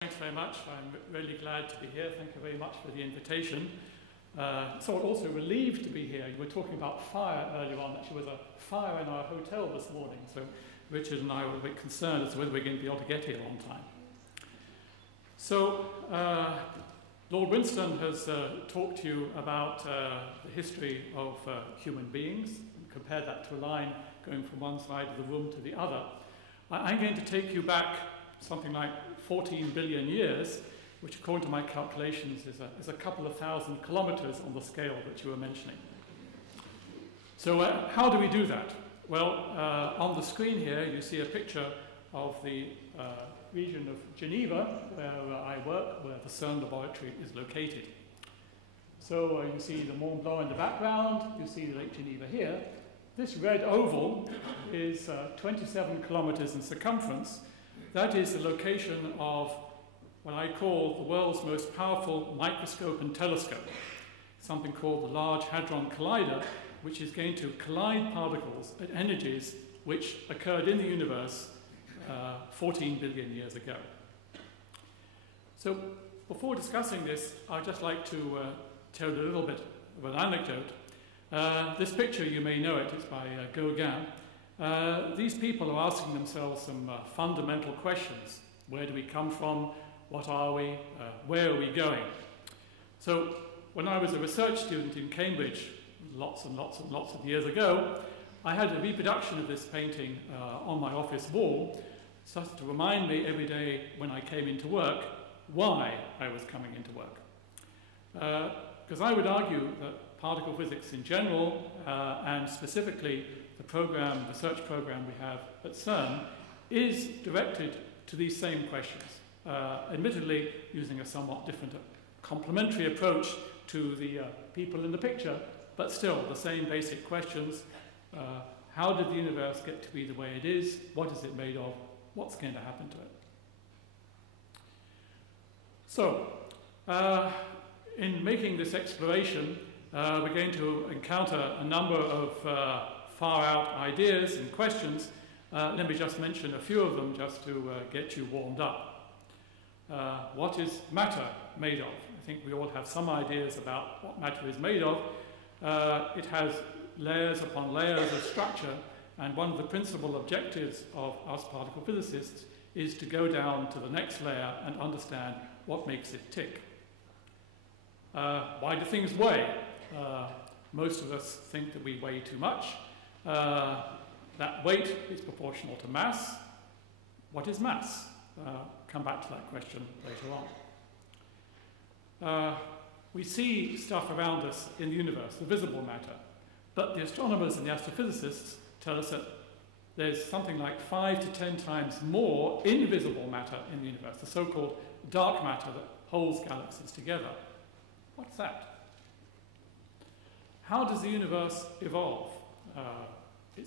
Thanks very much. I'm really glad to be here. Thank you very much for the invitation. So I'm also relieved to be here. You were talking about fire earlier on. Actually, there was a fire in our hotel this morning, so Richard and I were a bit concerned as to whether we're going to be able to get here on time. So Lord Winston has talked to you about the history of human beings, and compared that to a line going from one side of the room to the other. I'm going to take you back something like 14 billion years, which according to my calculations is a couple of thousand kilometers on the scale that you were mentioning. So how do we do that? Well, on the screen here you see a picture of the region of Geneva, where I work, where the CERN laboratory is located. So you see the Mont Blanc in the background, you see Lake Geneva here. This red oval is 27 kilometers in circumference. That is the location of what I call the world's most powerful microscope and telescope, something called the Large Hadron Collider, which is going to collide particles at energies which occurred in the universe 14 billion years ago. So before discussing this, I'd just like to tell you a little bit of an anecdote. This picture, you may know it, it's by Gauguin. These people are asking themselves some fundamental questions. Where do we come from? What are we? Where are we going? So when I was a research student in Cambridge, lots and lots and lots of years ago, I had a reproduction of this painting on my office wall, so as to remind me every day when I came into work why I was coming into work. Because I would argue that particle physics in general, and specifically the research program we have at CERN, is directed to these same questions, admittedly using a somewhat different complementary approach to the people in the picture, but still the same basic questions. How did the universe get to be the way it is? What is it made of? What's going to happen to it? So, in making this exploration, we're going to encounter a number of far-out ideas and questions. Let me just mention a few of them just to get you warmed up. What is matter made of? I think we all have some ideas about what matter is made of. It has layers upon layers of structure, and one of the principal objectives of us particle physicists is to go down to the next layer and understand what makes it tick. Why do things weigh? Most of us think that we weigh too much. That weight is proportional to mass. What is mass? Come back to that question later on. We see stuff around us in the universe, the visible matter, but the astronomers and the astrophysicists tell us that there's something like 5 to 10 times more invisible matter in the universe, the so-called dark matter that holds galaxies together. What's that? How does the universe evolve? It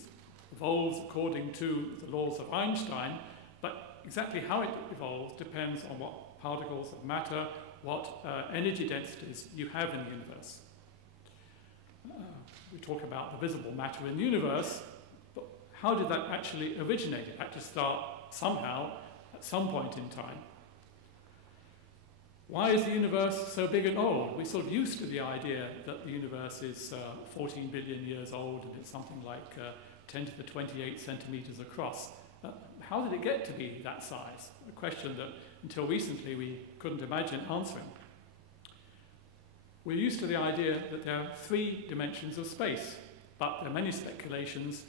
evolves according to the laws of Einstein, but exactly how it evolves depends on what particles of matter, what energy densities you have in the universe. We talk about the visible matter in the universe, but how did that actually originate? It had to start somehow, at some point in time. Why is the universe so big and old? We're sort of used to the idea that the universe is 14 billion years old and it's something like 10 to the 28 centimeters across. How did it get to be that size? A question that until recently we couldn't imagine answering. We're used to the idea that there are 3 dimensions of space, but there are many speculations,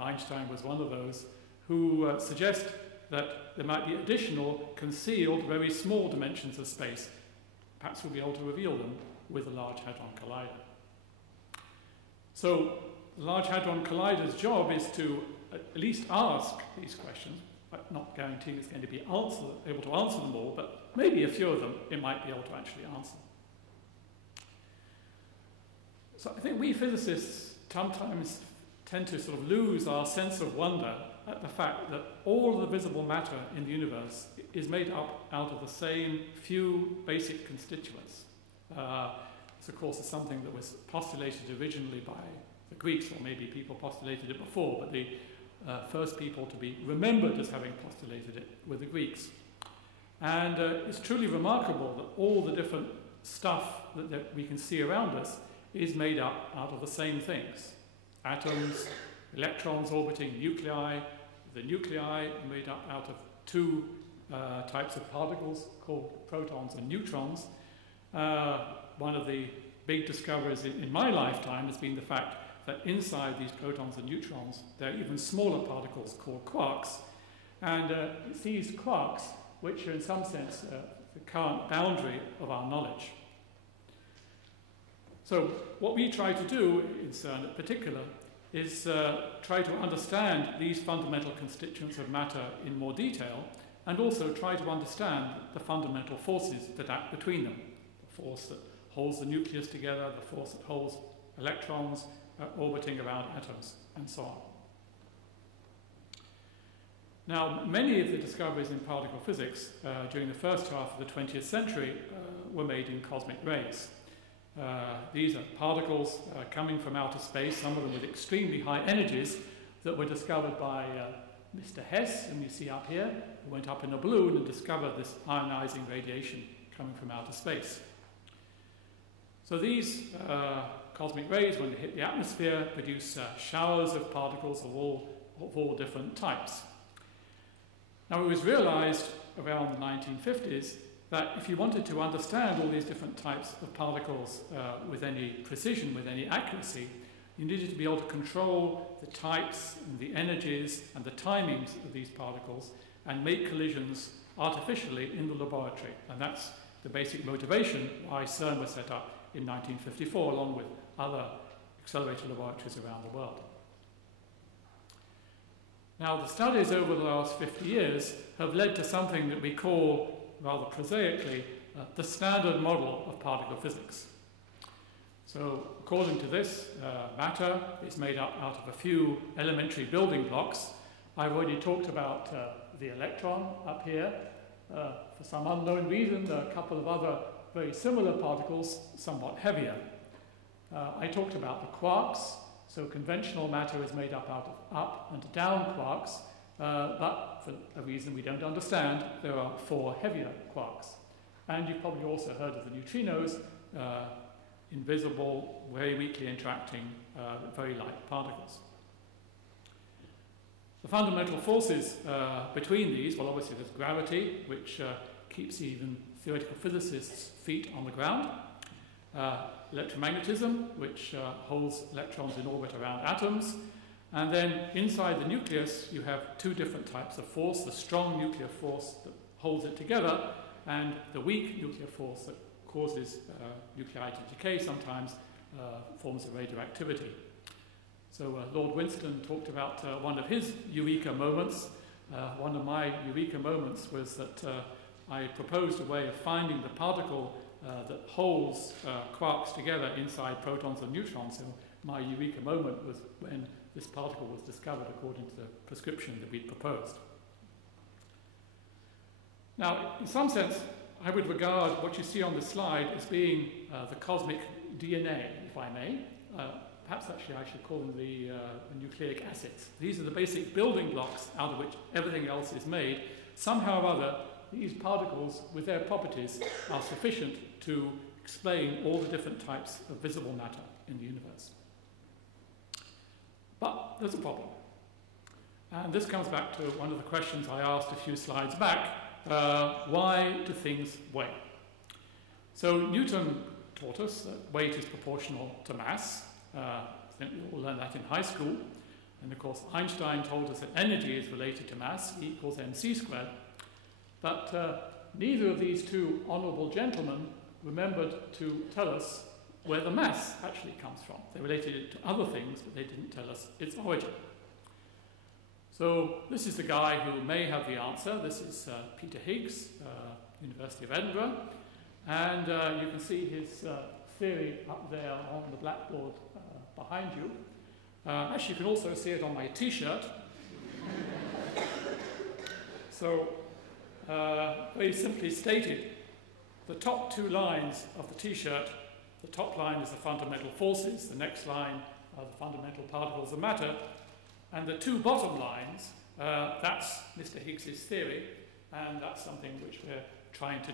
Einstein was one of those, who suggest that there might be additional, concealed, very small dimensions of space. Perhaps we'll be able to reveal them with the Large Hadron Collider. So the Large Hadron Collider's job is to at least ask these questions, but not guaranteeing it's going to be able to answer them all, but maybe a few of them it might be able to actually answer. So I think we physicists sometimes tend to sort of lose our sense of wonder at the fact that all the visible matter in the universe is made up out of the same few basic constituents. This, of course, is something that was postulated originally by the Greeks, or maybe people postulated it before, but the first people to be remembered as having postulated it were the Greeks. And it's truly remarkable that all the different stuff that we can see around us is made up out of the same things. Atoms, electrons orbiting nuclei. The nuclei are made up out of two types of particles called protons and neutrons. One of the big discoveries in my lifetime has been the fact that inside these protons and neutrons there are even smaller particles called quarks. And it's these quarks which are in some sense the current boundary of our knowledge. So what we try to do in CERN in particular is try to understand these fundamental constituents of matter in more detail, and also try to understand the fundamental forces that act between them. The force that holds the nucleus together, the force that holds electrons orbiting around atoms, and so on. Now, many of the discoveries in particle physics during the first half of the 20th century were made in cosmic rays. These are particles coming from outer space, some of them with extremely high energies, that were discovered by Mr. Hess, whom you see up here, who went up in a balloon and discovered this ionizing radiation coming from outer space. So these cosmic rays, when they hit the atmosphere, produce showers of particles of all different types. Now, it was realized around the 1950s that if you wanted to understand all these different types of particles with any precision, with any accuracy, you needed to be able to control the types and the energies and the timings of these particles and make collisions artificially in the laboratory. And that's the basic motivation why CERN was set up in 1954, along with other accelerator laboratories around the world. Now, the studies over the last 50 years have led to something that we call, rather prosaically, the standard model of particle physics. So, according to this, matter is made up out of a few elementary building blocks. I've already talked about the electron up here. For some unknown reason, there are a couple of other very similar particles, somewhat heavier. I talked about the quarks. So conventional matter is made up out of up and down quarks, but for a reason we don't understand, there are 4 heavier quarks. And you've probably also heard of the neutrinos, invisible, very weakly interacting, very light particles. The fundamental forces between these, well, obviously there's gravity, which keeps even theoretical physicists' feet on the ground. Electromagnetism, which holds electrons in orbit around atoms. And then inside the nucleus, you have 2 different types of force, the strong nuclear force that holds it together, and the weak nuclear force that causes nuclei to decay, sometimes forms of radioactivity. So Lord Winston talked about one of his eureka moments. One of my eureka moments was that I proposed a way of finding the particle that holds quarks together inside protons and neutrons. So my eureka moment was when this particle was discovered according to the prescription that we'd proposed. Now, in some sense, I would regard what you see on the slide as being the cosmic DNA, if I may. Perhaps actually I should call them the nucleic acids. These are the basic building blocks out of which everything else is made. Somehow or other, these particles, with their properties, are sufficient to explain all the different types of visible matter in the universe. But there's a problem. And this comes back to one of the questions I asked a few slides back. Why do things weigh? So Newton taught us that weight is proportional to mass. I think we all learned that in high school. And of course, Einstein told us that energy is related to mass, E equals mc squared. But neither of these 2 honourable gentlemen remembered to tell us where the mass actually comes from. They related it to other things, but they didn't tell us its origin. So this is the guy who may have the answer. This is Peter Higgs, University of Edinburgh. And you can see his theory up there on the blackboard behind you. Actually, you can also see it on my T-shirt. So, very simply stated, the top 2 lines of the T-shirt, the top line is the fundamental forces, the next line are the fundamental particles of matter, and the 2 bottom lines, that's Mr. Higgs's theory, and that's something which we're trying to